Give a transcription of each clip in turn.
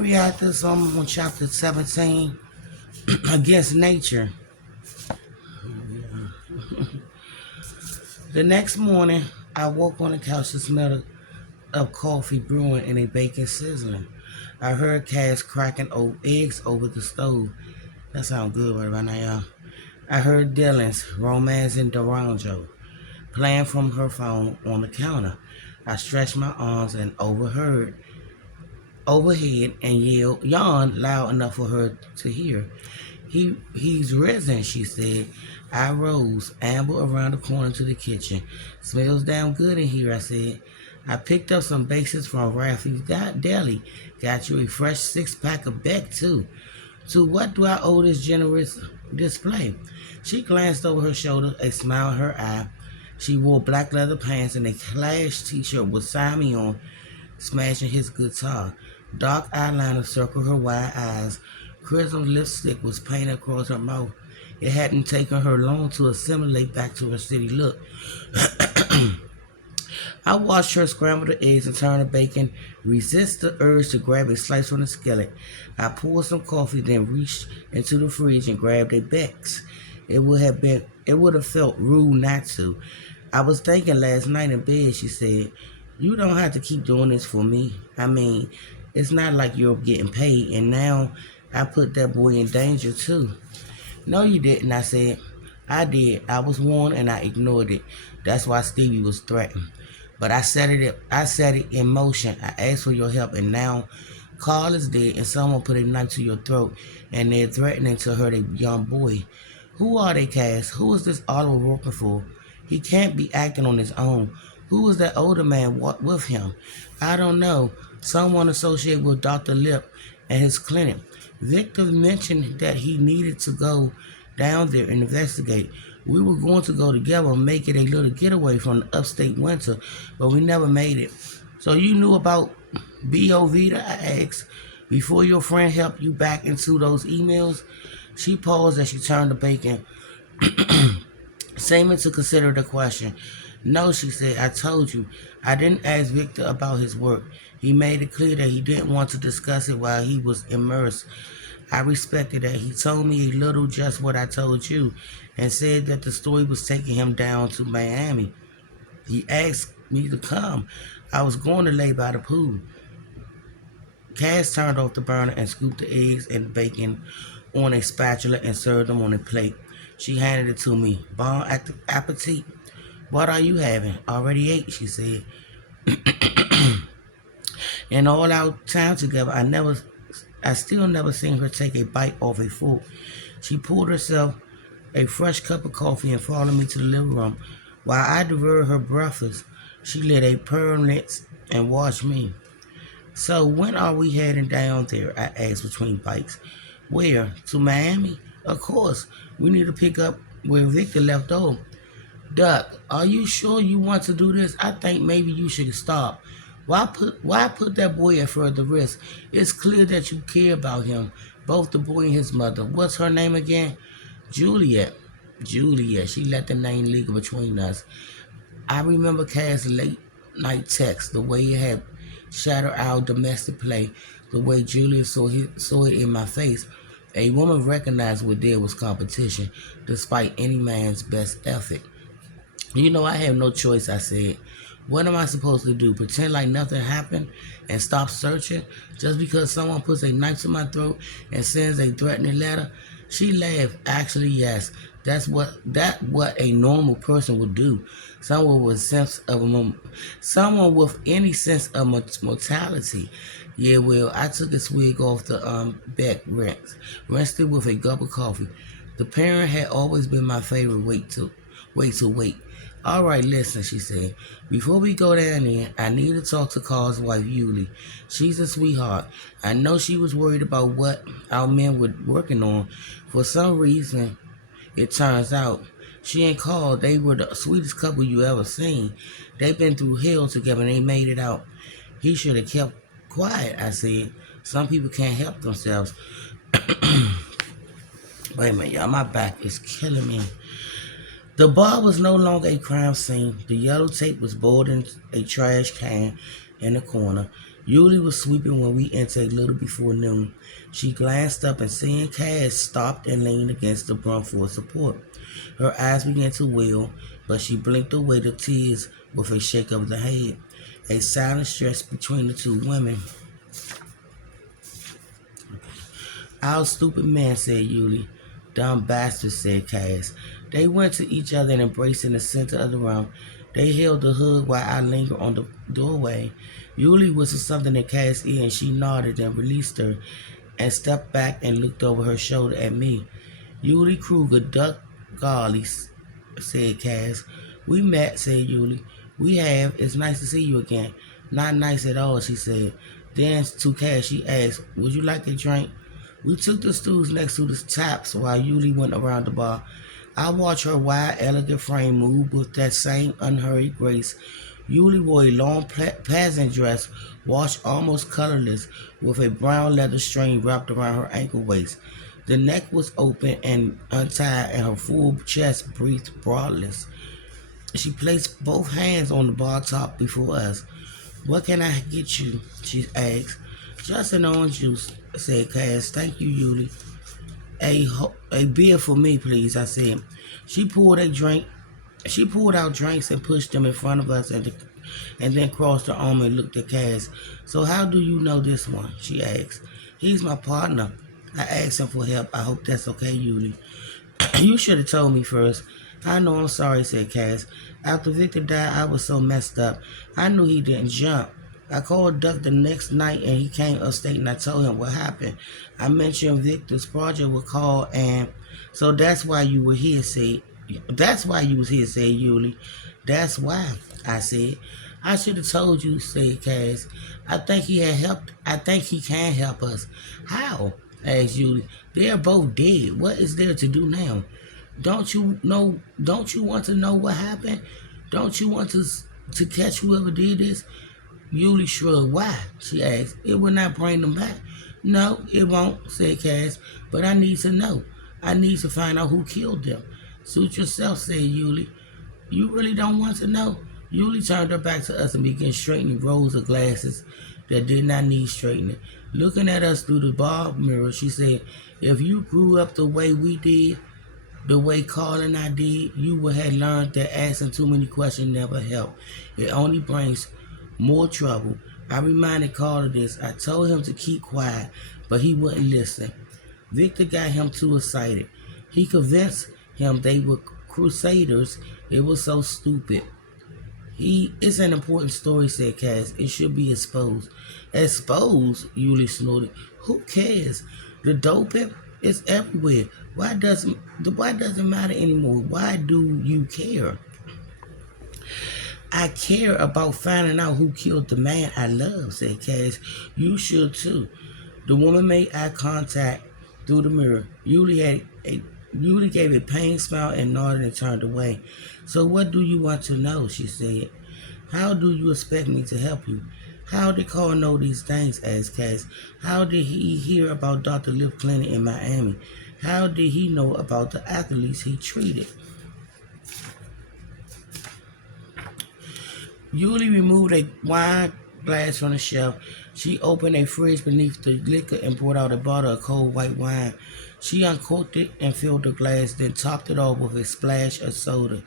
reacted to on chapter 17, Against Nature. The next morning, I woke on the couch to smell of coffee brewing and a bacon sizzling. I heard Cass cracking eggs over the stove. That sounds good right about now, y'all. I heard Dylan's romancing Durango playing from her phone on the counter. I stretched my arms and overhead and yawned loud enough for her to hear. He's risen, she said. I rose, ambled around the corner to the kitchen. Smells damn good in here, I said. I picked up some basics from Rafi's Deli. Got you a fresh 6-pack of Beck, too. To what do I owe this generous display? She glanced over her shoulder, a smile in her eye. She wore black leather pants and a Clash t-shirt with Simon on, smashing his guitar. Dark eyeliner circled her wide eyes. Crimson lipstick was painted across her mouth. It hadn't taken her long to assimilate back to her city look. I watched her scramble the eggs and turn the bacon, resist the urge to grab a slice from the skillet. I poured some coffee, then reached into the fridge and grabbed a Beck's. It would have felt rude not to. I was thinking last night in bed, she said. You don't have to keep doing this for me. I mean, it's not like you're getting paid, and now I put that boy in danger too. No, you didn't, I said. I did. I was warned and I ignored it. That's why Stevie was threatened. But I set it in motion. I asked for your help, and now Carl is dead and someone put a knife to your throat and they're threatening to hurt a young boy. Who are they, Cass? Who is this Oliver working for? He can't be acting on his own. Who is that older man with him? I don't know. Someone associated with Dr. Lip and his clinic. Victor mentioned that he needed to go down there and investigate. We were going to go together and make it a little getaway from the upstate winter, but we never made it. So you knew about BOV, I asked, before your friend helped you back into those emails? She paused as she turned the bacon, seeming to consider the question. No, she said, I told you. I didn't ask Victor about his work. He made it clear that he didn't want to discuss it while he was immersed. I respected that. He told me a little just what I told you and said that the story was taking him down to Miami. He asked me to come. I was going to lay by the pool. Cass turned off the burner and scooped the eggs and bacon on a spatula and served them on a plate. She handed it to me. Bon appetit. What are you having? Already ate, she said. In all our time together, I still never seen her take a bite off a fork. She poured herself a fresh cup of coffee and followed me to the living room. While I devoured her breakfast, she lit a permanent and watched me. So when are we heading down there? I asked between bites. Where? To Miami? Of course. We need to pick up where Victor left off. Duck, are you sure you want to do this? I think maybe you should stop. Why put that boy at further risk? It's clear that you care about him, both the boy and his mother. What's her name again? Juliet. Juliet. She let the name linger between us. I remember Cass' late night text, the way it had shattered our domestic play, the way Juliet saw it in my face. A woman recognized what there was competition, despite any man's best effort. You know, I have no choice, I said. What am I supposed to do? Pretend like nothing happened and stop searching just because someone puts a knife to my throat and sends a threatening letter? She laughed. Actually, yes. That's what a normal person would do. Someone with any sense of mortality. Yeah, well, I took a swig off the Beck rinsed it with a cup of coffee. The parent had always been my favorite way to wait. All right, listen, she said. Before we go down there, I need to talk to Carl's wife, Yuli. She's a sweetheart. I know she was worried about what our men were working on. For some reason, it turns out, she and Carl, they were the sweetest couple you ever seen. They've been through hell together and they made it out. He should have kept quiet, I said. Some people can't help themselves. Wait a minute, y'all. My back is killing me. The bar was no longer a crime scene. The yellow tape was boiled in a trash can in the corner. Yuli was sweeping when we entered a little before noon. She glanced up and seeing Cass stopped and leaned against the broom for support. Her eyes began to well, but she blinked away the tears with a shake of the head. A silence stretched between the two women. "Our stupid man," said Yuli. "Dumb bastard," said Cass. They went to each other and embraced in the center of the room. They held the hug while I lingered on the doorway. Yuli whispered something in Cass' ear and she nodded and released her and stepped back and looked over her shoulder at me. "Yuli Kruger, Duck Golly," said Cass. "We met," said Yuli. "We have. It's nice to see you again." "Not nice at all," she said. Then to Cass she asked, "Would you like a drink?" We took the stools next to the taps while Yuli went around the bar. I watched her wide, elegant frame move with that same unhurried grace. Yuli wore a long peasant dress, washed almost colorless, with a brown leather string wrapped around her ankle waist. The neck was open and untied, and her full chest breathed broadness. She placed both hands on the bar top before us. "What can I get you?" she asked. "Just an orange juice," said Cass. "Thank you, Yuli." A beer for me, please," I said. She pulled out drinks and pushed them in front of us and then crossed her arm and looked at Cass. "So how do you know this one?" she asked. "He's my partner. I asked him for help. I hope that's okay, Yuli." "You should have told me first." "I know, I'm sorry," said Cass. "After Victor died, I was so messed up. I knew he didn't jump. I called Duck the next night and he came upstate and I told him what happened. I mentioned Victor's project was called and so that's why you were here, said. "That's why you was here," said Yuli. "That's why," I said. "I should have told you," said Cass. I think he can help us." "How?" asked Yuli. "They are both dead. What is there to do now?" Don't you want to know what happened? Don't you want to catch whoever did this?" Yuli shrugged. "Why?" she asked. "It will not bring them back." "No, it won't," said Cass. "But I need to know. I need to find out who killed them." "Suit yourself," said Yuli. "You really don't want to know?" Yuli turned her back to us and began straightening rows of glasses that did not need straightening. Looking at us through the bar mirror, she said, "If you grew up the way we did, the way Carl and I did, you would have learned that asking too many questions never helps. It only brings more trouble." I reminded Carl of this. I told him to keep quiet, but he wouldn't listen. Victor got him too excited. He convinced him they were crusaders. It was so stupid. "It's an important story," said Cass. "It should be exposed." "Exposed?" Yuli snorted. "Who cares? The doping is everywhere. Why doesn't matter anymore? Why do you care?" "I care about finding out who killed the man I love," said Cass. "You should too." The woman made eye contact through the mirror. Yuli gave a pained smile and nodded and turned away. "So what do you want to know?" she said. "How do you expect me to help you?" "How did Carl know these things?" asked Cass. "How did he hear about Dr. Lip Clinic in Miami? How did he know about the athletes he treated?" Yuli removed a wine glass from the shelf. She opened a fridge beneath the liquor and brought out a bottle of cold white wine. She uncorked it and filled the glass, then topped it off with a splash of soda.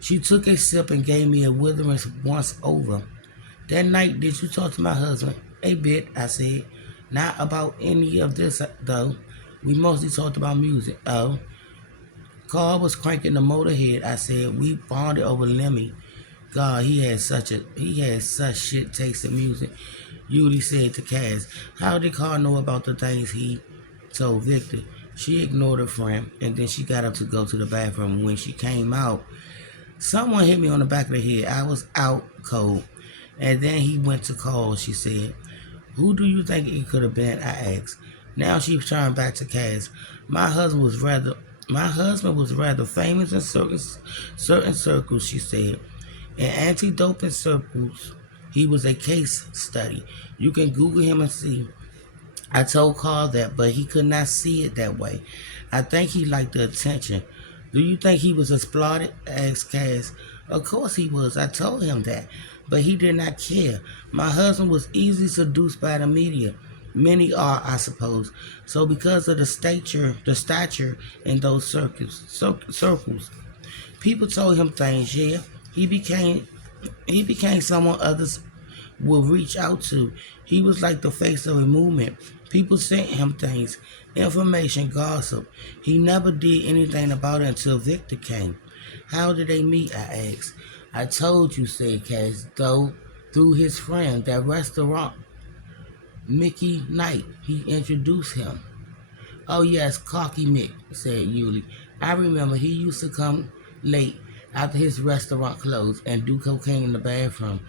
She took a sip and gave me a withering once over. "That night, did you talk to my husband?" "A bit," I said. "Not about any of this, though. We mostly talked about music." "Oh." "Carl was cranking the motorhead," I said. "We bonded over Lemmy. God, he had such shit taste in music." Yuli said to Cass, "How did Carl know about the things he told Victor?" She ignored her friend, and then she got up to go to the bathroom. When she came out, someone hit me on the back of the head. I was out cold. "And then he went to call," she said. "Who do you think it could have been?" I asked. Now she turned back to Cass. My husband was rather famous in certain circles," she said. "In anti-doping circles, he was a case study. You can Google him and see." I told Carl that, but he could not see it that way. "I think he liked the attention." "Do you think he was exploited?" asked Cass. "Of course he was. I told him that. but he did not care. My husband was easily seduced by the media. Many are, I suppose. So because of the stature in those circles, people told him things. Yeah, he became he became someone others will reach out to. He was like the face of a movement. People sent him things, information, gossip. He never did anything about it until Victor came. How did they meet? I asked. I told you, said Cass, though, through his friend, that restaurant, Mickey Knight. He introduced him. Oh, yes, Cocky Mick, said Yulie. I remember he used to come late after his restaurant closed and do cocaine in the bathroom.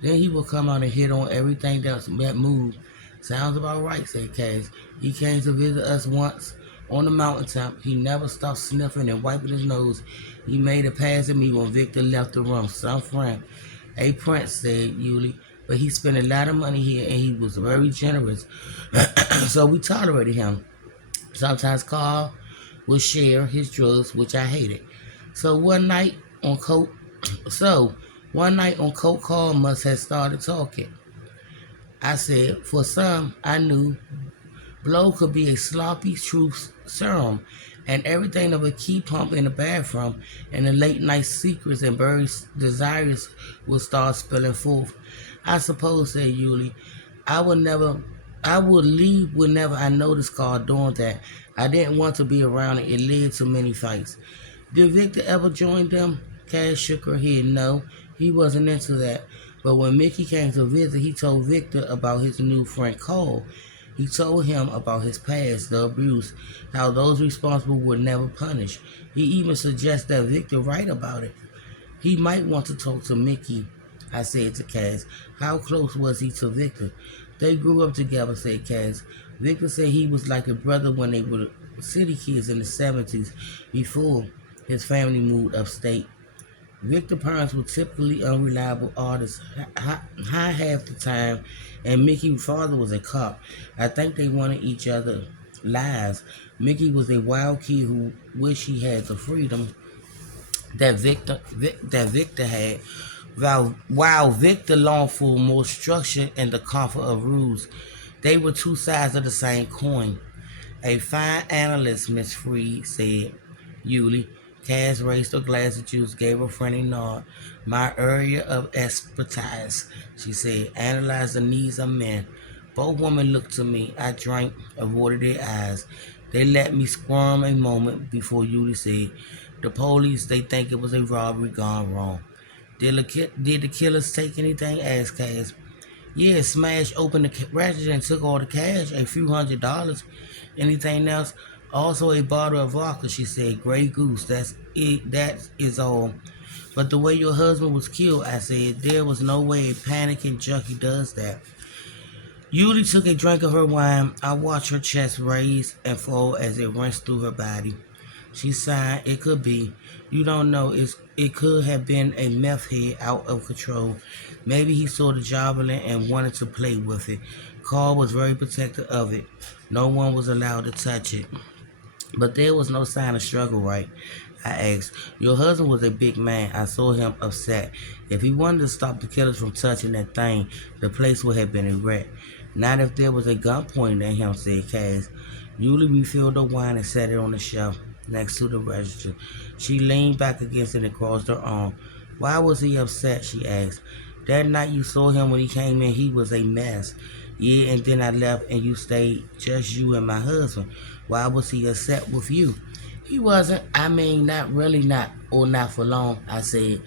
Then he would come out and hit on everything that moved. Sounds about right, said Cass. He came to visit us once on the mountaintop. He never stopped sniffing and wiping his nose. He made a pass at me when Victor left the room. Some friend. A prince, said Yulie. But he spent a lot of money here and he was very generous. So we tolerated him. Sometimes Carl would share his drugs, which I hated. So one night on coke, Carl must have started talking. I said, for some, I knew blow could be a sloppy truth serum, and everything of a key pump in the bathroom, and the late night secrets and buried desires would start spilling forth. I suppose, said Yulie, I would never I would leave whenever I noticed Carl doing that. I didn't want to be around it. It led to many fights. Did Victor ever join them? Cass shook her head. No, he wasn't into that. But when Mickey came to visit, he told Victor about his new friend Cole. He told him about his past, the abuse, how those responsible were never punished. He even suggested that Victor write about it. He might want to talk to Mickey, I said to Cass. How close was he to Victor? They grew up together, said Cass. Victor said he was like a brother when they were city kids in the 70s, before his family moved upstate. Victor's parents were typically unreliable artists, high half the time, and Mickey's father was a cop. I think they wanted each other lives. Mickey was a wild kid who wished he had the freedom that Victor had, while Victor longed for more structure and the comfort of rules. They were two sides of the same coin. A fine analyst, Miss Freed, said Yulie. Cass raised her glass of juice, gave her friendly nod. My area of expertise, she said. Analyze the needs of men. Both women looked to me. I drank, avoided their eyes. They let me squirm a moment before Yulie said, the police, they think it was a robbery gone wrong. Did the killers take anything? Asked Cass. Yeah, smashed open the register and took all the cash, a few $100s. Anything else? Also a bottle of vodka, she said. Grey Goose, that's it, that is all. But the way your husband was killed, I said, there was no way a panicking junkie does that. Yulie took a drink of her wine. I watched her chest raise and fall as it runs through her body. She sighed. It could be. You don't know. It could have been a meth head out of control. Maybe he saw the javelin and wanted to play with it. Carl was very protective of it. No one was allowed to touch it. But there was no sign of struggle, right? I asked. Your husband was a big man. I saw him upset. If he wanted to stop the killers from touching that thing, the place would have been a wreck. Not if there was a gun pointed at him, said Cass. Yulie refilled the wine and set it on the shelf next to the register. She leaned back against it and crossed her arm. Why was he upset? She asked. That night you saw him when he came in, he was a mess. Yeah, and then I left and you stayed, just you and my husband. Why was he upset with you? He wasn't. I mean, not really, not for long, I said.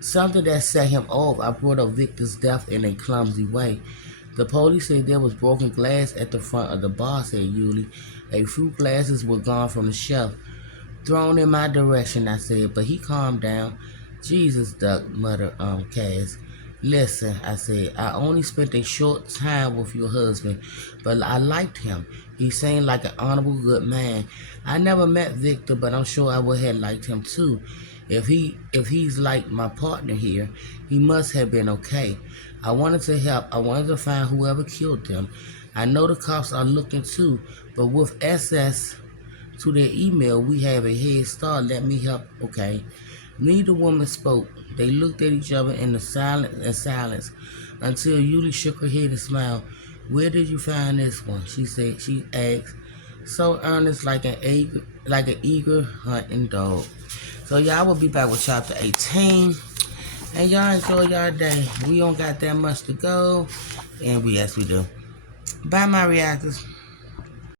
Something that set him off. I brought up Victor's death in a clumsy way. The police said there was broken glass at the front of the bar, said Yulie. A few glasses were gone from the shelf. Thrown in my direction, I said, but he calmed down. Jesus, Duck, muttered Cass. Listen, I said, I only spent a short time with your husband, but I liked him. He seemed like an honorable, good man. I never met Victor, but I'm sure I would have liked him too. If he's like my partner here, he must have been okay. I wanted to help. I wanted to find whoever killed them. I know the cops are looking too, but with access to their email, we have a head start. Let me help, okay? Neither woman spoke. They looked at each other in the silence until Yuli shook her head and smiled. Where did you find this one? She asked, so earnest like an eager hunting dog. So y'all will be back with chapter 18. And y'all enjoy y'all day. We don't got that much to go. And yes we do. Bye my reactors.